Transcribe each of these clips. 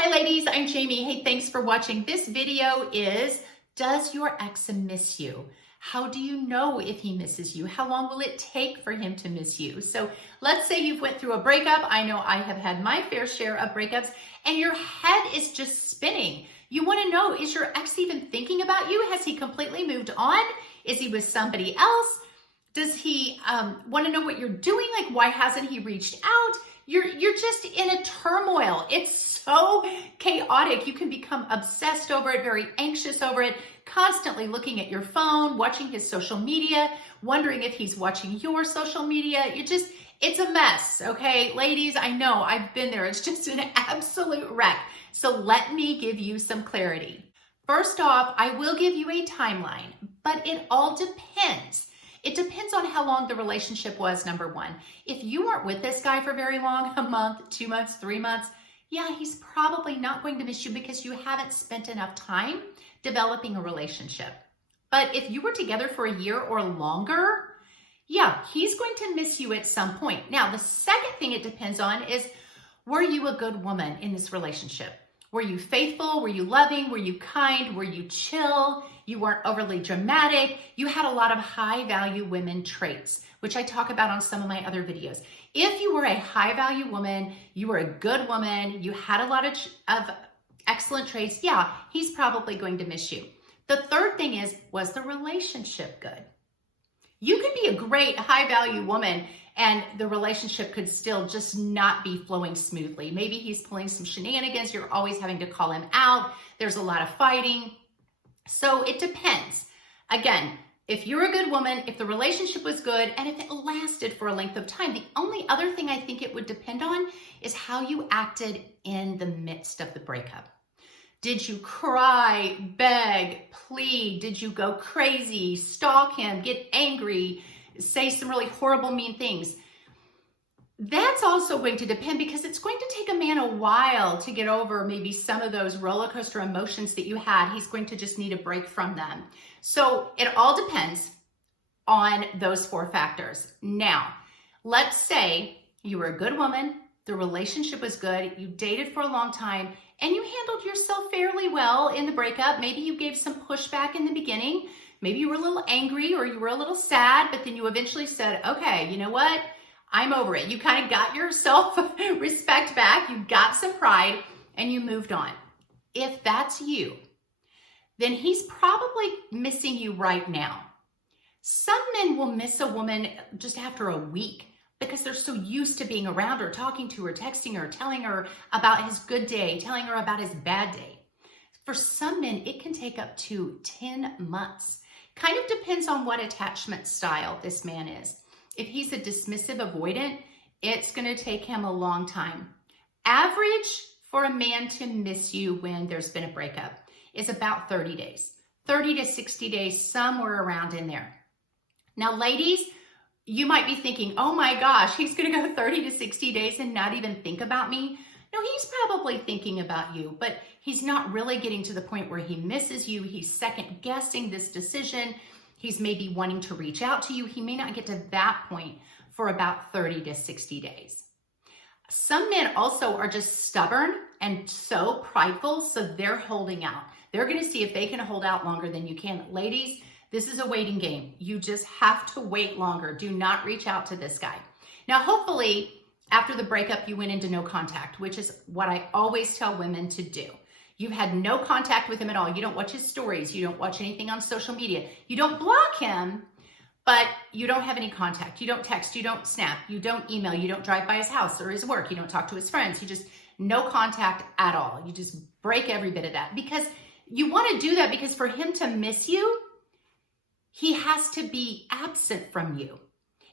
Hi ladies, I'm Jamie. Hey, thanks for watching. This video is, does your ex miss you? How do you know if he misses you? How long will it take for him to miss you? So let's say you've went through a breakup. I know I have had my fair share of breakups and your head is just spinning. You want to know, is your ex even thinking about you? Has he completely moved on? Is he with somebody else? Does he want to know what you're doing? Like, why hasn't he reached out? You're just in a turmoil. It's so chaotic. You can become obsessed over it, very anxious over it, constantly looking at your phone, watching his social media, wondering if he's watching your social media. It's a mess, okay? Ladies, I know, I've been there. It's just an absolute wreck. So let me give you some clarity. First off, I will give you a timeline, but it all depends. It depends on how long the relationship was, number one. If you weren't with this guy for very long, a month, 2 months, 3 months, yeah, he's probably not going to miss you because you haven't spent enough time developing a relationship. But if you were together for a year or longer, yeah, he's going to miss you at some point. Now, the second thing it depends on is, were you a good woman in this relationship? Were you faithful? Were you loving? Were you kind? Were you chill? You weren't overly dramatic. You had a lot of high value women traits, which I talk about on some of my other videos. If you were a high value woman, you were a good woman, you had a lot of excellent traits, yeah, he's probably going to miss you. The third thing is, was the relationship good? You could be a great high value woman and the relationship could still just not be flowing smoothly. Maybe he's pulling some shenanigans. You're always having to call him out. There's a lot of fighting. So it depends. Again, if you're a good woman, if the relationship was good, and if it lasted for a length of time, the only other thing I think it would depend on is how you acted in the midst of the breakup. Did you cry, beg, plead? Did you go crazy, stalk him, get angry, say some really horrible, mean things? That's also going to depend because it's going to take a man a while to get over maybe some of those roller coaster emotions that you had. He's going to just need a break from them. So it all depends on those 4 factors. Now, let's say you were a good woman, the relationship was good, you dated for a long time, and you handled yourself fairly well in the breakup. Maybe you gave some pushback in the beginning. Maybe you were a little angry or you were a little sad, but then you eventually said, okay, you know what? I'm over it. You kind of got your self-respect back. You got some pride and you moved on. If that's you, then he's probably missing you right now. Some men will miss a woman just after a week because they're so used to being around her, talking to her, texting her, telling her about his good day, telling her about his bad day. For some men, it can take up to 10 months. Kind of depends on what attachment style this man is. If he's a dismissive avoidant, it's going to take him a long time. Average for a man to miss you when there's been a breakup is about 30 days. 30 to 60 days, somewhere around in there. Now, ladies, you might be thinking, oh my gosh, he's going to go 30 to 60 days and not even think about me. No, he's probably thinking about you, but he's not really getting to the point where he misses you. He's second guessing this decision. He's maybe wanting to reach out to you. He may not get to that point for about 30 to 60 days. Some men also are just stubborn and so prideful, so they're holding out. They're going to see if they can hold out longer than you can. Ladies, this is a waiting game. You just have to wait longer. Do not reach out to this guy. Now, hopefully, after the breakup, you went into no contact, which is what I always tell women to do. You've had no contact with him at all. You don't watch his stories. You don't watch anything on social media. You don't block him, but you don't have any contact. You don't text. You don't snap. You don't email. You don't drive by his house or his work. You don't talk to his friends. You just no contact at all. You just break every bit of that because you want to do that because for him to miss you, he has to be absent from you.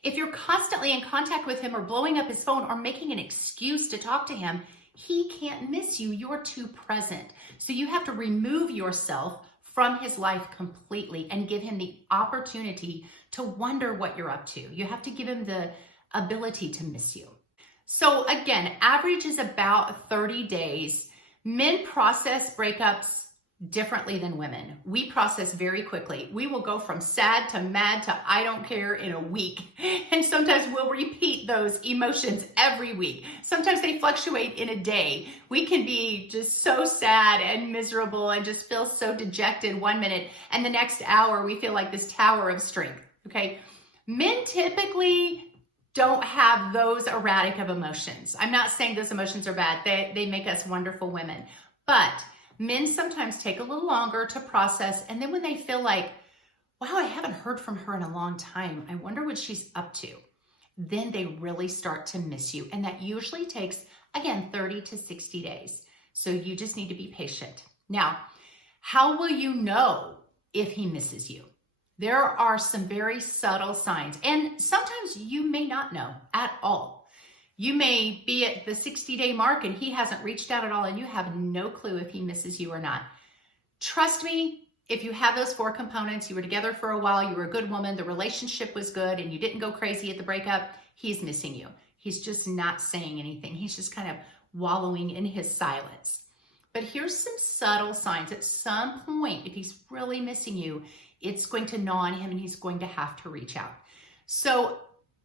If you're constantly in contact with him or blowing up his phone or making an excuse to talk to him, he can't miss you. You're too present. So you have to remove yourself from his life completely and give him the opportunity to wonder what you're up to. You have to give him the ability to miss you. So again, average is about 30 days. Men process breakups differently than women. We process very quickly. We will go from sad to mad to I don't care in a week. And sometimes we'll repeat those emotions every week. Sometimes they fluctuate in a day. We can be just so sad and miserable and just feel so dejected 1 minute, and the next hour we feel like this tower of strength, okay? Men typically don't have those erratic of emotions. I'm not saying those emotions are bad. They make us wonderful women. But men sometimes take a little longer to process, and then when they feel like, wow, I haven't heard from her in a long time, I wonder what she's up to, then they really start to miss you. And that usually takes, again, 30 to 60 days. So you just need to be patient. Now, how will you know if he misses you? There are some very subtle signs, and sometimes you may not know at all. You may be at the 60-day mark and he hasn't reached out at all, and you have no clue if he misses you or not. Trust me, if you have those 4 components, you were together for a while, you were a good woman, the relationship was good, and you didn't go crazy at the breakup, he's missing you. He's just not saying anything. He's just kind of wallowing in his silence. But here's some subtle signs. At some point, if he's really missing you, it's going to gnaw on him and he's going to have to reach out. So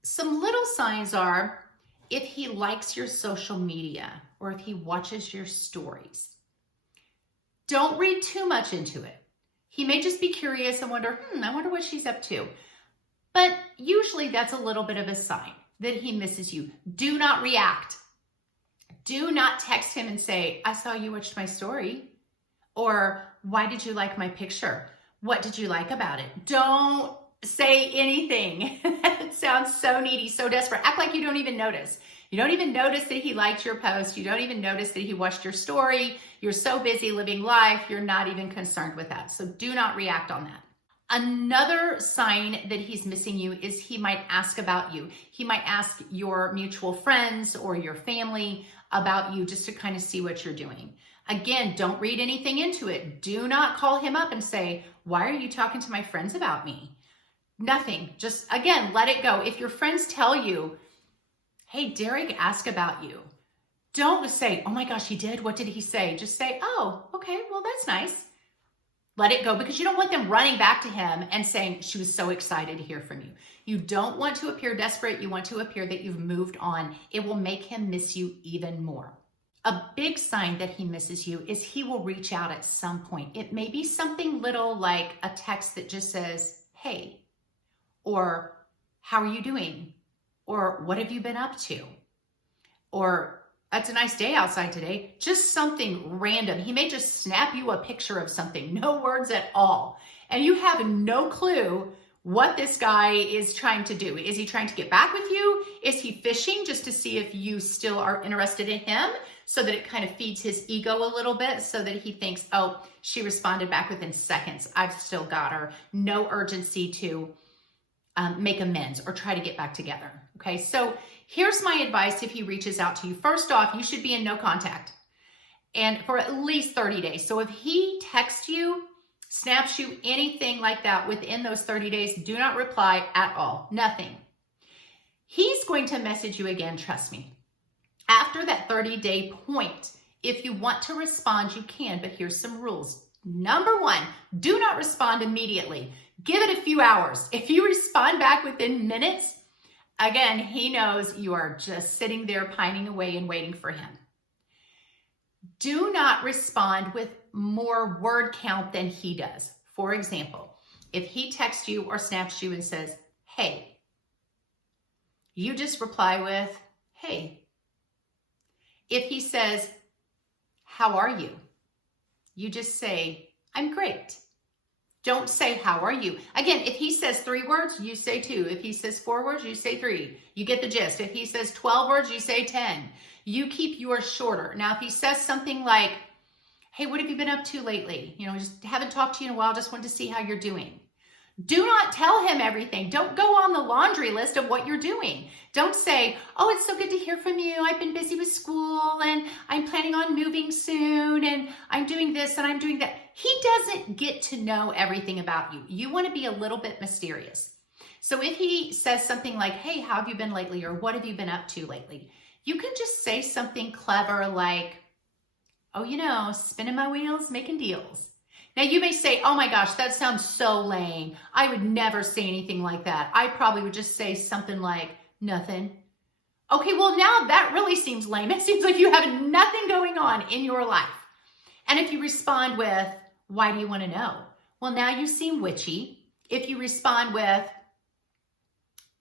some little signs are, if he likes your social media or if he watches your stories. Don't read too much into it. He may just be curious and wonder, I wonder what she's up to. But usually that's a little bit of a sign that he misses you. Do not react. Do not text him and say, I saw you watched my story. Or, why did you like my picture? What did you like about it? Don't say anything. That sounds so needy, so desperate. Act like you don't even notice. You don't even notice that he liked your post. You don't even notice that he watched your story. You're so busy living life, you're not even concerned with that. So do not react on that. Another sign that he's missing you is he might ask about you. He might ask your mutual friends or your family about you just to kind of see what you're doing. Again, don't read anything into it. Do not call him up and say, why are you talking to my friends about me? Nothing. Just, again, let it go. If your friends tell you, hey, Derek asked about you, don't say, oh my gosh, he did. What did he say? Just say, oh, okay, well, that's nice. Let it go, because you don't want them running back to him and saying, she was so excited to hear from you. You don't want to appear desperate. You want to appear that you've moved on. It will make him miss you even more. A big sign that he misses you is he will reach out at some point. It may be something little like a text that just says, hey, or how are you doing? Or what have you been up to? Or it's a nice day outside today. Just something random. He may just snap you a picture of something, no words at all. And you have no clue what this guy is trying to do. Is he trying to get back with you? Is he fishing just to see if you still are interested in him, so that it kind of feeds his ego a little bit, so that he thinks, oh, she responded back within seconds. I've still got her. No urgency to make amends or try to get back together. Okay, so here's my advice if he reaches out to you. First off, you should be in no contact and for at least 30 days. So if he texts you, snaps you, anything like that within those 30 days, do not reply at all. Nothing. He's going to message you again, trust me. After that 30-day point, if you want to respond, you can, but here's some rules. Number 1, do not respond immediately. Give it a few hours. If you respond back within minutes, again, he knows you are just sitting there pining away and waiting for him. Do not respond with more word count than he does. For example, if he texts you or snaps you and says, hey, you just reply with, hey. If he says, how are you? You just say, I'm great. Don't say, how are you? Again, if he says 3 words, you say 2. If he says 4 words, you say 3. You get the gist. If he says 12 words, you say 10. You keep yours shorter. Now, if he says something like, hey, what have you been up to lately? You know, just haven't talked to you in a while. Just wanted to see how you're doing. Do not tell him everything. Don't go on the laundry list of what you're doing. Don't say, oh, it's so good to hear from you. I've been busy with school and I'm planning on moving soon and I'm doing this and I'm doing that. He doesn't get to know everything about you. You want to be a little bit mysterious. So if he says something like, hey, how have you been lately? Or what have you been up to lately? You can just say something clever like, oh, you know, spinning my wheels, making deals. Now you may say, oh my gosh, that sounds so lame. I would never say anything like that. I probably would just say something like, nothing. Okay, well now that really seems lame. It seems like you have nothing going on in your life. And if you respond with, why do you want to know? Well, now you seem witchy. If you respond with,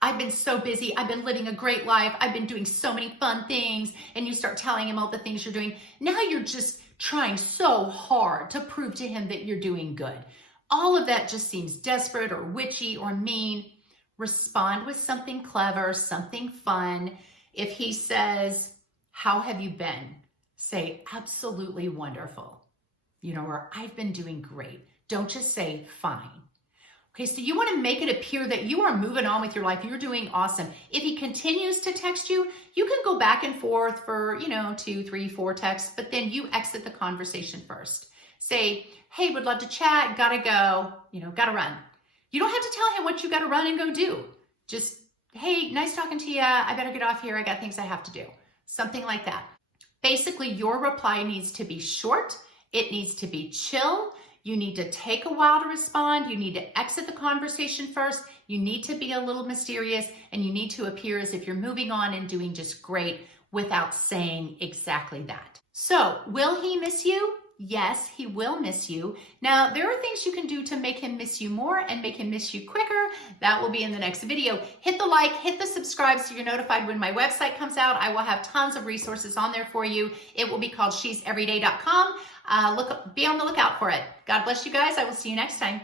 I've been so busy, I've been living a great life, I've been doing so many fun things, and you start telling him all the things you're doing, now you're just trying so hard to prove to him that you're doing good. All of that just seems desperate or witchy or mean. Respond with something clever, something fun. If he says, how have you been? Say, absolutely wonderful. Or I've been doing great. Don't just say fine. Okay, so you want to make it appear that you are moving on with your life. You're doing awesome. If he continues to text you, you can go back and forth for, 2, 3, 4 texts, but then you exit the conversation first. Say, hey, would love to chat, gotta go, gotta run. You don't have to tell him what you gotta run and go do. Just, hey, nice talking to you. I better get off here. I got things I have to do. Something like that. Basically, your reply needs to be short. It needs to be chill. You need to take a while to respond. You need to exit the conversation first. You need to be a little mysterious, and you need to appear as if you're moving on and doing just great without saying exactly that. So, will he miss you? Yes, he will miss you. Now, there are things you can do to make him miss you more and make him miss you quicker. That will be in the next video. Hit the like, hit the subscribe so you're notified when my website comes out. I will have tons of resources on there for you. It will be called sheseveryday.com. Be on the lookout for it. God bless you guys. I will see you next time.